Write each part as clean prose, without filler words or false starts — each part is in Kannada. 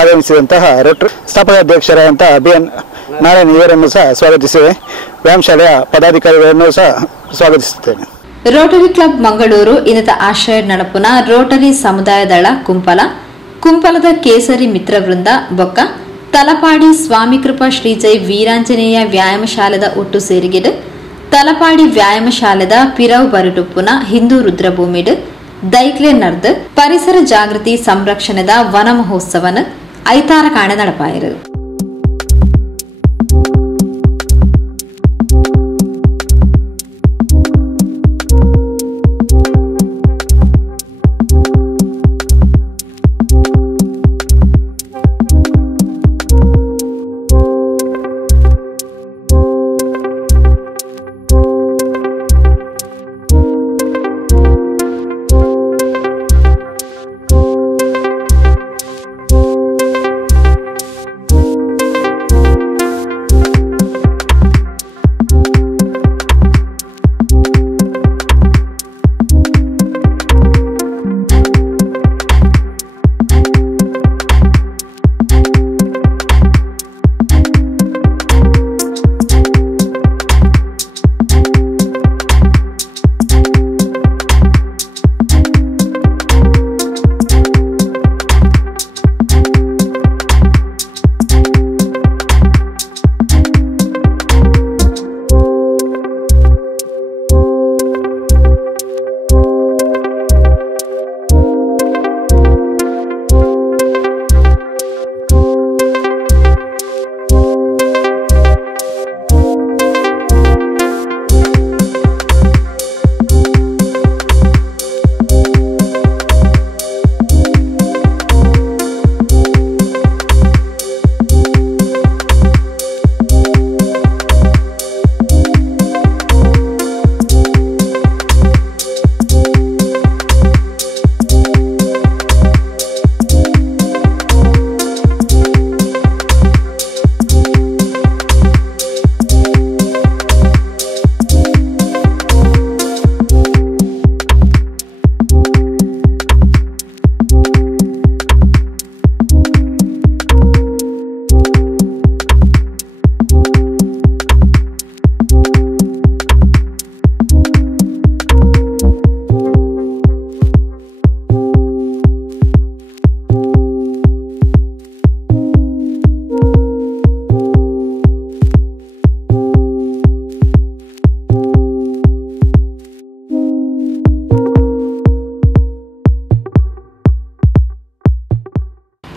ಆಗಮಿಸಿದಂತಹ ರೋಟರಿ ಸ್ಥಾಪಕಾಧ್ಯಕ್ಷರಾದಂತಹ BN ನಾರಾಯಣ್ ಇವರನ್ನು ಸಹ ಸ್ವಾಗತಿಸಿವೆ. ವ್ಯಾಯಾಮ ಶಾಲೆಯ ಪದಾಧಿಕಾರಿಗಳನ್ನು ಸಹ ಸ್ವಾಗತಿಸುತ್ತೇನೆ. ರೋಟರಿ ಕ್ಲಬ್ ಮಂಗಳೂರು ಇನ್ನದ ಆಶ್ರಯ ನಡಪುನ ರೋಟರಿ ಸಮುದಾಯ ದಳ ಕುಂಪಲದ ಕೇಸರಿ ಮಿತ್ರ ವೃಂದ ಬೊಕ್ಕ ತಲಪಾಡಿ ಸ್ವಾಮಿ ಕೃಪಾ ಶ್ರೀಜೈ ವೀರಾಂಜನೇಯ ವ್ಯಾಯಾಮ ಶಾಲೆದ ಒಟ್ಟು ಸೇರಿಗೆಡು ತಲಪಾಡಿ ವ್ಯಾಯಾಮ ಶಾಲೆದ ಪಿರವು ಬರುಟುಪ್ಪುನ ಹಿಂದೂ ರುದ್ರಭೂಮಿಡು ದೈಕ್ಲೆ ನರ್ದು ಪರಿಸರ ಜಾಗೃತಿ ಸಂರಕ್ಷಣೆದ ವನ ಮಹೋತ್ಸವನ ಐತಾರ ಕಾಣೆ ನಡಪಾಯಿರು.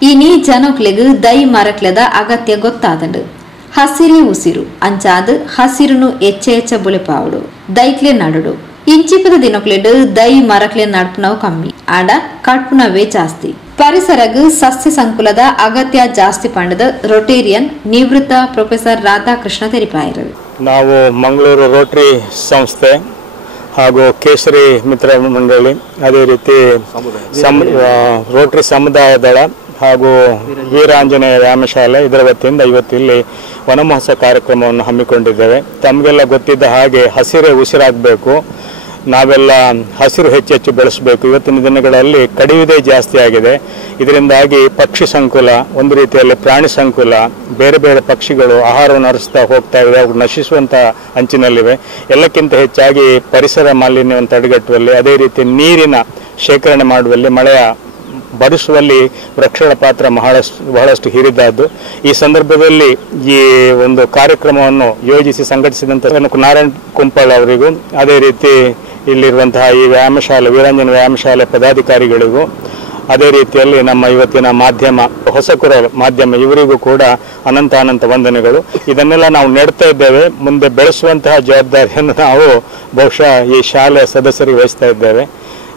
ಇನಿ ಜನಕ್ಲೆಗ್ ದೈ ಮರಕ್ಲೆದ ಅಗತ್ಯ ಗೊತ್ತಾದಂಡು ಹಸಿರೇ ಉಸಿರು ಅಂಚಾದ್ ಹಸಿರುನು ಎಚ್ಚ ಬುಳಿಪಾವುಡು ದೈಕ್ಲೆ ನಡುಡು ಇಂಚಿಪದ ದಿನಕ್ಲೆಡ್ ದೈ ಮರಕ್ಲೆ ನಡ್ಪುನವು ಕಮ್ಮಿ ಆಡ ಕಟ್ಪುನವೇ ಜಾಸ್ತಿ ಪರಿಸರಗ್ ಸಸ್ಯ ಸಂಕುಲದ ಅಗತ್ಯ ಜಾಸ್ತಿ ಪಂಡದ ರೊಟೇರಿಯನ್ ನಿವೃತ್ತ ಪ್ರೊಫೆಸರ್ ರಾಧಾಕೃಷ್ಣ ತೆರಿಪಾಯರು. ನಾವು ಮಂಗಳೂರು ರೋಟರಿ ಸಂಸ್ಥೆ ಹಾಗೂ ಕೇಸರಿ ಮಿತ್ರ ಮಂಡಳಿ ಅದೇ ರೀತಿ ರೋಟರಿ ಸಮುದಾಯ ದಳ ಹಾಗೂ ವೀರಾಂಜನೇಯ ವ್ಯಾಯಾಮ ಶಾಲೆ ಇದರ ವತಿಯಿಂದ ಇವತ್ತು ಇಲ್ಲಿ ವನಮಹೋತ್ಸವ ಕಾರ್ಯಕ್ರಮವನ್ನು ಹಮ್ಮಿಕೊಂಡಿದ್ದೇವೆ. ತಮಗೆಲ್ಲ ಗೊತ್ತಿದ್ದ ಹಾಗೆ ಹಸಿರೇ ಉಸಿರಾಗಬೇಕು, ನಾವೆಲ್ಲ ಹಸಿರು ಹೆಚ್ಚೆಚ್ಚು ಬೆಳೆಸಬೇಕು. ಇವತ್ತಿನ ದಿನಗಳಲ್ಲಿ ಕಡಿಯುವುದೇ ಜಾಸ್ತಿ ಆಗಿದೆ. ಇದರಿಂದಾಗಿ ಪಕ್ಷಿ ಸಂಕುಲ, ಒಂದು ರೀತಿಯಲ್ಲಿ ಪ್ರಾಣಿ ಸಂಕುಲ, ಬೇರೆ ಬೇರೆ ಪಕ್ಷಿಗಳು ಆಹಾರವನ್ನು ಅರಸ್ತಾ ಹೋಗ್ತಾ ಇವೆ, ಅವು ನಶಿಸುವಂಥ ಅಂಚಿನಲ್ಲಿವೆ. ಎಲ್ಲಕ್ಕಿಂತ ಹೆಚ್ಚಾಗಿ ಪರಿಸರ ಮಾಲಿನ್ಯವನ್ನು ತಡೆಗಟ್ಟುವಲ್ಲಿ, ಅದೇ ರೀತಿ ನೀರಿನ ಶೇಖರಣೆ ಮಾಡುವಲ್ಲಿ, ಮಳೆಯ ಬರಿಸುವಲ್ಲಿ ವೃಕ್ಷಗಳ ಪಾತ್ರ ಬಹಳಷ್ಟು ಹಿರಿದಾದ್ದು. ಈ ಸಂದರ್ಭದಲ್ಲಿ ಈ ಒಂದು ಕಾರ್ಯಕ್ರಮವನ್ನು ಯೋಜಿಸಿ ಸಂಘಟಿಸಿದಂಥ ನಾರಾಯಣ್ ಕುಂಪಲ್ ಅವರಿಗೂ, ಅದೇ ರೀತಿ ಇಲ್ಲಿರುವಂತಹ ಈ ವ್ಯಾಯಾಮ ಶಾಲೆ ವೀರಾಂಜನ ವ್ಯಾಯಾಮ ಶಾಲೆ ಪದಾಧಿಕಾರಿಗಳಿಗೂ, ಅದೇ ರೀತಿಯಲ್ಲಿ ನಮ್ಮ ಇವತ್ತಿನ ಮಾಧ್ಯಮ ಹೊಸಕುರಲ್ ಮಾಧ್ಯಮ ಇವರಿಗೂ ಕೂಡ ಅನಂತ ವಂದನೆಗಳು. ಇದನ್ನೆಲ್ಲ ನಾವು ನೆಡ್ತಾ ಇದ್ದೇವೆ. ಮುಂದೆ ಬೆಳೆಸುವಂತಹ ಜವಾಬ್ದಾರಿಯನ್ನು ನಾವು ಬಹುಶಃ ಈ ಶಾಲೆಯ ಸದಸ್ಯರಿಗೆ ವಹಿಸ್ತಾ ಇದ್ದೇವೆ.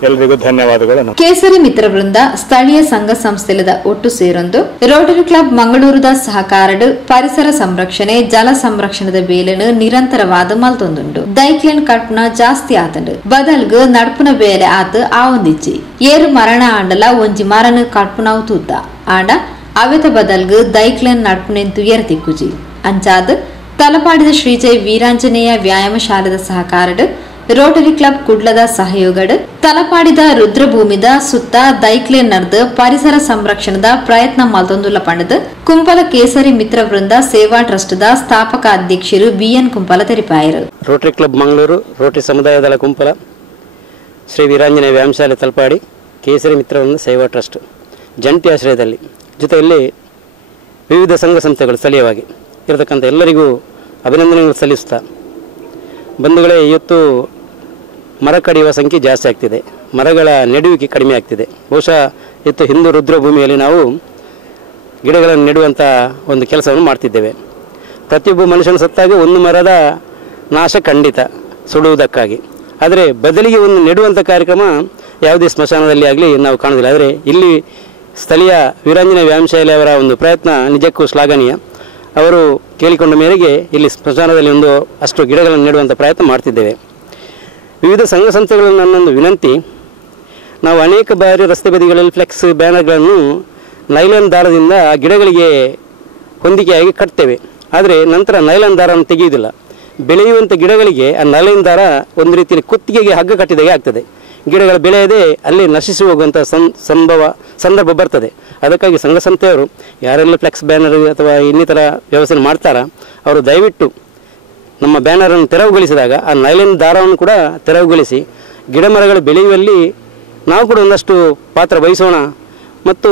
ಎಲ್ಲರಿಗೂ ಧನ್ಯವಾದಗಳು. ಕೇಸರಿ ಮಿತ್ರ ವೃಂದ ಸ್ಥಳೀಯ ಸಂಘ ಸಂಸ್ಥೆಲದ ಒಟ್ಟು ಸೇರೊಂದು ರೋಟರಿ ಕ್ಲಬ್ ಮಂಗಳೂರುದ ಸಹಕಾರಡ್ ಪರಿಸರ ಸಂರಕ್ಷಣೆ ಜಲ ಸಂರಕ್ಷಣದ ಬೇಲೆನು ನಿರಂತರವಾದ ಮಲ್ತೊಂದುಂಡು. ದೈಕ್ಲೆನ್ ಕಟ್ಪುನ ಜಾಸ್ತಿ ಆತಂಡು ಬದಲ್ಗ್ ನಡ್ಪುನ ಬೇಲೆ ಆತ ಆವೊಂದಿಚ್ಚಿ ಏರು ಮರಣ ಆಂಡಲ ಒಂಜಿ ಮರನು ಕಟ್ಪುನವು ತೂತ ಆಂಡ ಅವೆತ ಬದಲ್ಗ್ ದೈಕ್ಲೆನ್ ನಡ್ಪುನೆನ್ ತುಯರ್ ತಿಕ್ಕುಜಿ ಅಂಚಾದ್ ತಲಪಾಡಿದ ಶ್ರೀಜೈ ವೀರಾಂಜನೇಯ ವ್ಯಾಯಾಮ ಶಾಲೆದ ಸಹಕಾರಡ್ ರೋಟರಿ ಕ್ಲಬ್ ಕುಡ್ಲದ ಸಹಯೋಗಡ್ ತಲಪಾಡಿದ ರುದ್ರಭೂಮಿದ ಸುತ್ತ ದೈಕ್ಲೆ ನಡೆದು ಪರಿಸರ ಸಂರಕ್ಷಣದ ಪ್ರಯತ್ನ ಮಲ್ತೊಂದುಲ್ಲ ಪಂಡದು ಕುಂಪಲ ಕೇಸರಿ ಮಿತ್ರ ವೃಂದ ಸೇವಾ ಟ್ರಸ್ಟ್ದ ಸ್ಥಾಪಕ ಅಧ್ಯಕ್ಷರು ಬಿಎನ್ ಕುಂಪಲ ತೆರಿಪಾಯರು. ರೋಟರಿ ಕ್ಲಬ್ ಮಂಗಳೂರು, ರೋಟರಿ ಸಮುದಾಯ ದಳ ಕುಂಪಲ, ಶ್ರೀ ವೀರಾಂಜನೇಯ ವ್ಯಾಯಾಮಶಾಲೆ ತಲಪಾಡಿ, ಕೇಸರಿ ಮಿತ್ರ ವೃಂದ ಸೇವಾ ಟ್ರಸ್ಟ್ ಜಂಟಿ ಆಶ್ರಯದಲ್ಲಿ ಜೊತೆಯಲ್ಲಿ ವಿವಿಧ ಸಂಘ ಸಂಸ್ಥೆಗಳು ಸ್ಥಳೀಯವಾಗಿ ಇರತಕ್ಕಂಥ ಎಲ್ಲರಿಗೂ ಅಭಿನಂದನೆಗಳು ಸಲ್ಲಿಸುತ್ತಾ, ಬಂಧುಗಳೇ, ಇವತ್ತು ಮರ ಕಡಿಯುವ ಸಂಖ್ಯೆ ಜಾಸ್ತಿ ಆಗ್ತಿದೆ, ಮರಗಳ ನೆಡುವಿಕೆ ಕಡಿಮೆ ಆಗ್ತಿದೆ. ಬಹುಶಃ ಇವತ್ತು ಹಿಂದೂ ರುದ್ರಭೂಮಿಯಲ್ಲಿ ನಾವು ಗಿಡಗಳನ್ನು ನೆಡುವಂಥ ಒಂದು ಕೆಲಸವನ್ನು ಮಾಡ್ತಿದ್ದೇವೆ. ಪ್ರತಿಯೊಬ್ಬ ಮನುಷ್ಯನ ಸತ್ತಾಗ ಒಂದು ಮರದ ನಾಶ ಖಂಡಿತ ಸುಡುವುದಕ್ಕಾಗಿ, ಆದರೆ ಬದಲಿಗೆ ಒಂದು ನೆಡುವಂಥ ಕಾರ್ಯಕ್ರಮ ಯಾವುದೇ ಸ್ಮಶಾನದಲ್ಲಿ ಆಗಲಿ ನಾವು ಕಾಣುವುದಿಲ್ಲ. ಆದರೆ ಇಲ್ಲಿ ಸ್ಥಳೀಯ ವೀರಾಂಜನೇಯ ವ್ಯಾಯಾಮಶಾಲೆ ಅವರ ಒಂದು ಪ್ರಯತ್ನ ನಿಜಕ್ಕೂ ಶ್ಲಾಘನೀಯ. ಅವರು ಕೇಳಿಕೊಂಡ ಮೇರೆಗೆ ಇಲ್ಲಿ ಸ್ಮಶಾನದಲ್ಲಿ ಒಂದು ಅಷ್ಟು ಗಿಡಗಳನ್ನು ನೆಡುವಂಥ ಪ್ರಯತ್ನ ಮಾಡ್ತಿದ್ದೇವೆ. ವಿವಿಧ ಸಂಘ ಸಂಸ್ಥೆಗಳು ನನ್ನೊಂದು ವಿನಂತಿ, ನಾವು ಅನೇಕ ಬಾರಿ ರಸ್ತೆ ಬದಿಗಳಲ್ಲಿ ಫ್ಲೆಕ್ಸ್ ಬ್ಯಾನರ್ಗಳನ್ನು ನೈಲಾನ್ ದಾರದಿಂದ ಗಿಡಗಳಿಗೆ ಹೊಂದಿಕೆಯಾಗಿ ಕಟ್ತೇವೆ. ಆದರೆ ನಂತರ ನೈಲಾನ್ ದಾರವನ್ನು ತೆಗೆಯುವುದಿಲ್ಲ. ಬೆಳೆಯುವಂಥ ಗಿಡಗಳಿಗೆ ಆ ನೈಲಾನ್ ದಾರ ಒಂದು ರೀತಿಯಲ್ಲಿ ಕುತ್ತಿಗೆಗೆ ಹಗ್ಗ ಕಟ್ಟಿದಾಗೆ ಆಗ್ತದೆ. ಗಿಡಗಳ ಬೆಳೆಯದೆ ಅಲ್ಲಿ ನಶಿಸಿ ಹೋಗುವಂಥ ಸಂದರ್ಭ ಬರ್ತದೆ. ಅದಕ್ಕಾಗಿ ಸಂಘ ಸಂಸ್ಥೆಯವರು ಯಾರೆಲ್ಲ ಫ್ಲೆಕ್ಸ್ ಬ್ಯಾನರ್ ಅಥವಾ ಇನ್ನಿತರ ವ್ಯವಸ್ಥೆ ಮಾಡ್ತಾರ, ಅವರು ದಯವಿಟ್ಟು ನಮ್ಮ ಬ್ಯಾನರನ್ನು ತೆರವುಗೊಳಿಸಿದಾಗ ಆ ನೈಲಾನ್ ದಾರವನ್ನು ಕೂಡ ತೆರವುಗೊಳಿಸಿ ಗಿಡ ಮರಗಳು ಬೆಳೆಯುವಲ್ಲಿ ನಾವು ಕೂಡ ಒಂದಷ್ಟು ಪಾತ್ರ ವಹಿಸೋಣ. ಮತ್ತು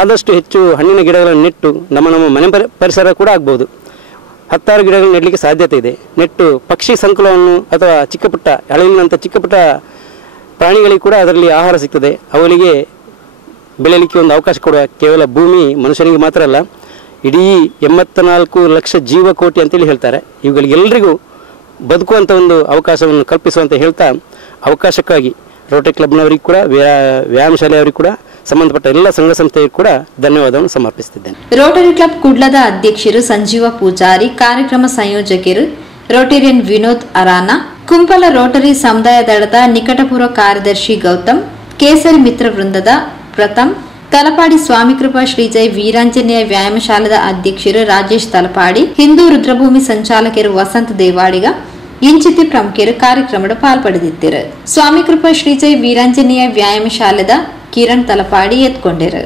ಆದಷ್ಟು ಹೆಚ್ಚು ಹಣ್ಣಿನ ಗಿಡಗಳನ್ನು ನೆಟ್ಟು ನಮ್ಮ ಮನೆ ಪರಿಸರ ಕೂಡ ಆಗ್ಬೋದು. 10 ಗಿಡಗಳನ್ನು ನೆಡಲಿಕ್ಕೆ ಸಾಧ್ಯತೆ ಇದೆ. ನೆಟ್ಟು ಪಕ್ಷಿ ಸಂಕುಲವನ್ನು ಅಥವಾ ಚಿಕ್ಕಪುಟ್ಟ ಹಳೆಯಿನಂಥ ಚಿಕ್ಕಪುಟ್ಟ ಪ್ರಾಣಿಗಳಿಗೆ ಕೂಡ ಅದರಲ್ಲಿ ಆಹಾರ ಸಿಗ್ತದೆ. ಅವರಿಗೆ ಬೆಳೆಯಲಿಕ್ಕೆ ಒಂದು ಅವಕಾಶ ಕೊಡುವ. ಕೇವಲ ಭೂಮಿ ಮನುಷ್ಯನಿಗೆ ಮಾತ್ರ ಅಲ್ಲ, ಇಡೀ 84 ಲಕ್ಷ ಜೀವಕೋಟಿ ಅಂತೇಳಿ ಹೇಳ್ತಾರೆ. ಇವುಗಳಿಗೆಲ್ಲರಿಗೂ ಬದುಕುವಂಥ ಒಂದು ಅವಕಾಶವನ್ನು ಕಲ್ಪಿಸುವಂತ ಹೇಳ್ತಾ, ಅವಕಾಶಕ್ಕಾಗಿ ರೋಟರಿ ಕ್ಲಬ್ನವರಿಗೆ ಕೂಡ ವ್ಯಾಯಾಮ ಶಾಲೆಯವರಿಗೆ ಕೂಡ ಸಂಬಂಧಪಟ್ಟ ಎಲ್ಲ ಸಂಘ ಸಂಸ್ಥೆಗೂ ಕೂಡ ಧನ್ಯವಾದವನ್ನು ಸಮರ್ಪಿಸುತ್ತಿದ್ದೇನೆ. ರೋಟರಿ ಕ್ಲಬ್ ಕುಡ್ಲದ ಅಧ್ಯಕ್ಷರು ಸಂಜೀವ ಪೂಜಾರಿ, ಕಾರ್ಯಕ್ರಮ ಸಂಯೋಜಕರು ರೋಟೇರಿಯನ್ ವಿನೋದ್ ಅರಾನ, ಕುಂಪಲ ರೋಟರಿ ಸಮುದಾಯ ದಳದ ನಿಕಟಪೂರ್ವ ಕಾರ್ಯದರ್ಶಿ ಗೌತಮ್, ಕೇಸರಿ ಮಿತ್ರ ವೃಂದದ ಪ್ರಥಮ್, ತಲಪಾಡಿ ಸ್ವಾಮಿಕೃಪಾ ಶ್ರೀಜೈ ವೀರಾಂಜನೇಯ ವ್ಯಾಯಾಮ ಶಾಲೆದ ಅಧ್ಯಕ್ಷರು ರಾಜೇಶ್ ತಲಪಾಡಿ, ಹಿಂದೂ ರುದ್ರಭೂಮಿ ಸಂಚಾಲಕರು ವಸಂತ ದೇವಾಡಿಗ ಇಂಚಿತಿ ಪ್ರಮುಖರು ಕಾರ್ಯಕ್ರಮದ ಪಾಲ್ಪಡೆದಿದ್ದರು. ಸ್ವಾಮಿಕೃಪಾ ಶ್ರೀಜೈ ವೀರಾಂಜನೇಯ ವ್ಯಾಯಾಮ ಶಾಲೆದ ಕಿರಣ್ ತಲಪಾಡಿ ಎತ್ಕೊಂಡಿರು.